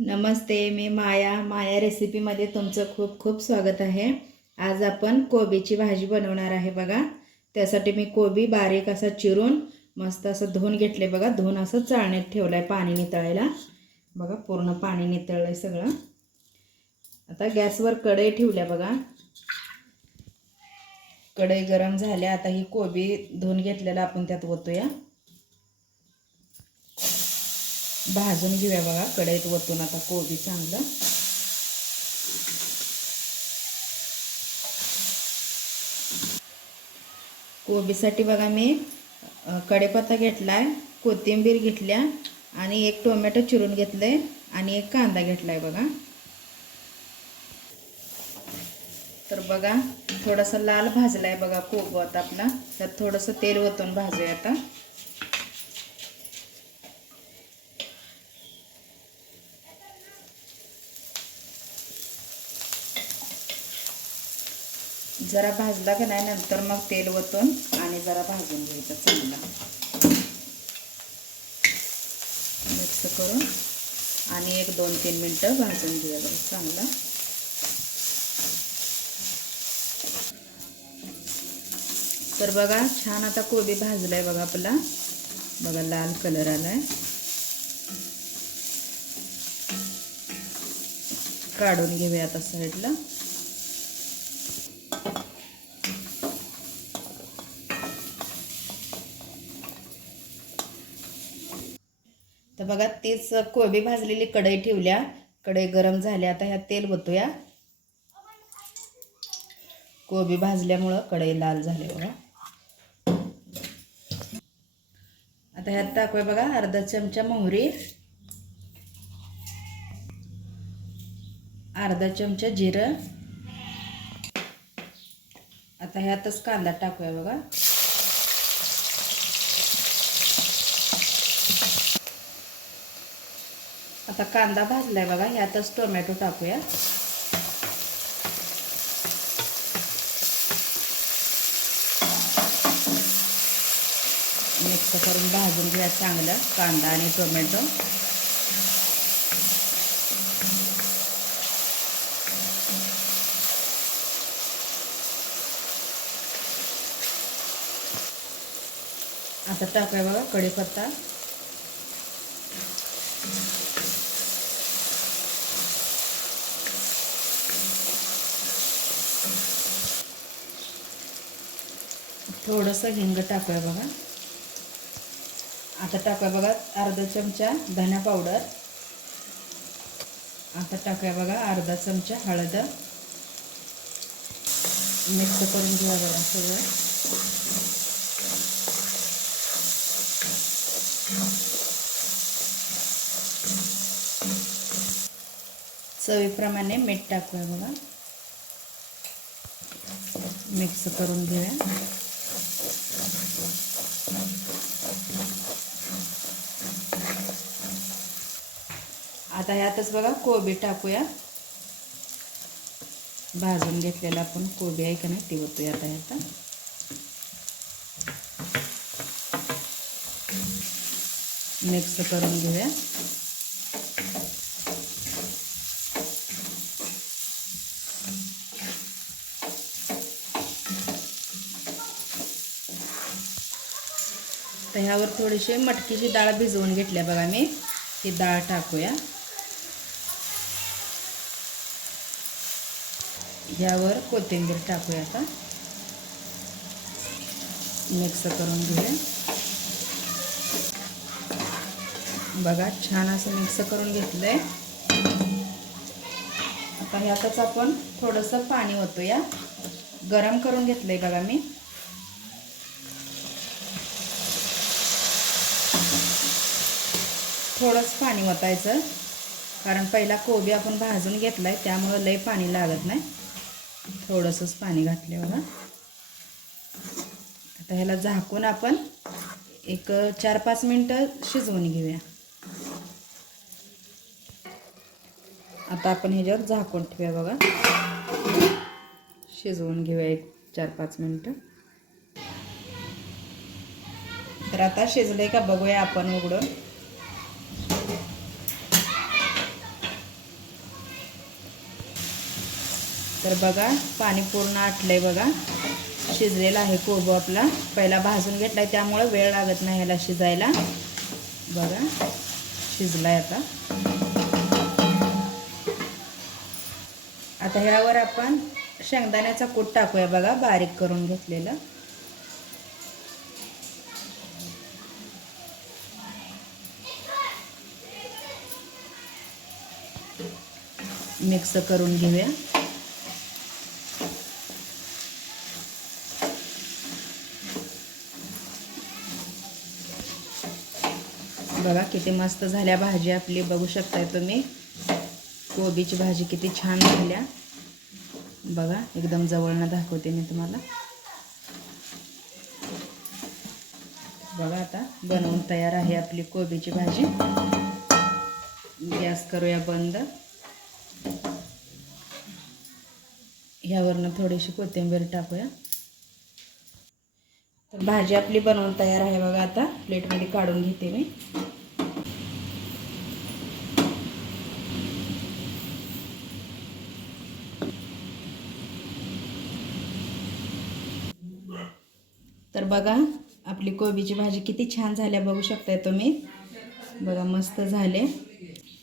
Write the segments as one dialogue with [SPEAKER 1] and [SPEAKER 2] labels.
[SPEAKER 1] नमस्ते मी माया. माया रेसिपीमध्ये तुमचं खूप खूप स्वागत आहे. आज आपण कोबीची भाजी बनवणार आहे बघा. त्यासाठी मी कोबी बारीक असा चिरून मस्त असं धुवून घेतले बघा. धुवून असं चाळण्यात ठेवलं आहे पाणी नितळायला. बघा पूर्ण पाणी नितळलं आहे सगळं. आता गॅसवर कढई ठेवल्या बघा. कढई गरम झाल्या. आता ही कोबी धुवून घेतलेला आपण त्यात ओतूया. भाजून घेऊया बघा. कढईत वतून आता कोबी चांगलं. कोबीसाठी बघा मी कडेपत्ता घेतला घेतलाय कोथिंबीर घेतल्या आणि एक टोमॅटो चिरून घेतलंय आणि एक कांदा घेतलाय बघा. तर बघा थोडासा लाल भाजलाय बघा कोबत आपला. त्यात थोडंसं तेल ओतून भाजूया आता. जरा भाजला का नाही नंतर मग तेल वतून आणि जरा भाजून घ्यायचं चांगला. मिक्स करून आणि एक दोन तीन मिनटं भाजून घेऊया चांगला. तर बघा छान आता कोबी भाजलाय बघा आपला. बघा लाल कलर आलाय. काढून घेऊया आता साईडला तर बघा तीच कोबी भाजलेली कढई ठेवल्या. कढई गरम झाली आता ह्यात तेल ओतूया. कोबी भाजल्यामुळं कढई लाल झाली बघा. आता ह्यात टाकूया बघा अर्धा चमचा मोहरी. अर्धा चमचा जिरं. आता ह्यातच कांदा टाकूया बघा. आता कांदा भाजलाय बघा ह्यातच टोमॅटो टाकूया. मिक्स करून भाजून घ्या चांगलं कांदा आणि टोमॅटो. आता टाकूया बघा कढीपत्ता. थोडंसं हिंग टाकूया बघा. आता टाकूया बघा अर्धा चमचा धना पावडर. आता टाकूया बघा अर्धा चमचा हळद. मिक्स करून घेऊया बघा सगळं. चवीप्रमाणे मीठ टाकूया बघा. मिक्स करून घेऊया. आता ह्यातच बघा कोबी टाकूया. भाजून घेतलेला आपण कोबी आहे का नाही ती होतोय आता ह्यात मिक्स करून घेऊया. तर ह्यावर थोडीशी मटकीची डाळ भिजवून घेतल्या बघा मी. ही डाळ टाकूया. ह्यावर कोथिंबीर टाकूया आता. मिक्स करून घेऊया. बघा छान असं मिक्स करून घेतलंय. आता ह्यातच आपण थोडंसं पाणी ओतूया. गरम करून घेतलंय बघा मी. थोडंच पाणी ओतायचं. कारण पहिला कोबी आपण भाजून घेतला आहे त्यामुळं लई पाणी लागत नाही. थोडंसंच पाणी घातले बघा. आता ह्याला झाकून आपण एक चार पाच मिनटं शिजवून घेऊया. आता आपण ह्याच्यावर झाकून ठेवूया बघा. शिजवून घेऊया एक चार पाच मिनटं. तर आता शिजले का बघूया आपण उघडून. तर बघा पाणी पूर्ण आटलं आहे बघा. शिजलेला आहे कोबू आपला. पहिला भाजून घेतलाय त्यामुळं वेळ लागत नाही ह्याला शिजायला. बघा शिजलाय आता. आता ह्यावर आपण शेंगदाण्याचा कूट टाकूया बघा बारीक करून घेतलेलं. मिक्स करून घेऊया. बघा किती मस्त झाल्या भाजी आपली बघू शकताय तुम्ही. कोबीची भाजी किती छान झाल्या. बघा एकदम जवळनं दाखवते मी तुम्हाला. बघा आता बनवून तयार आहे आपली कोबीची भाजी. गॅस करूया बंद. ह्यावरनं थोडीशी कोथिंबीर टाकूया. तर भाजी आपली बनवून तयार आहे बघा आता. प्लेटमध्ये काढून घेते मी. तर बघा आपली कोबीची भाजी किती छान झाल्या बघू शकताय तुम्ही. बघा मस्त झाले.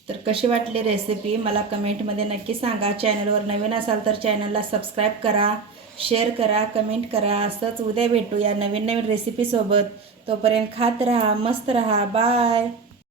[SPEAKER 1] तर कशी वाटली रेसिपी मला कमेंटमध्ये नक्की सांगा. चॅनलवर नवीन असाल तर चॅनलला सबस्क्राईब करा शेअर करा कमेंट करा. असंच उद्या भेटू या नवीन नवीन रेसिपीसोबत तोपर्यंत खात राहा मस्त राहा. बाय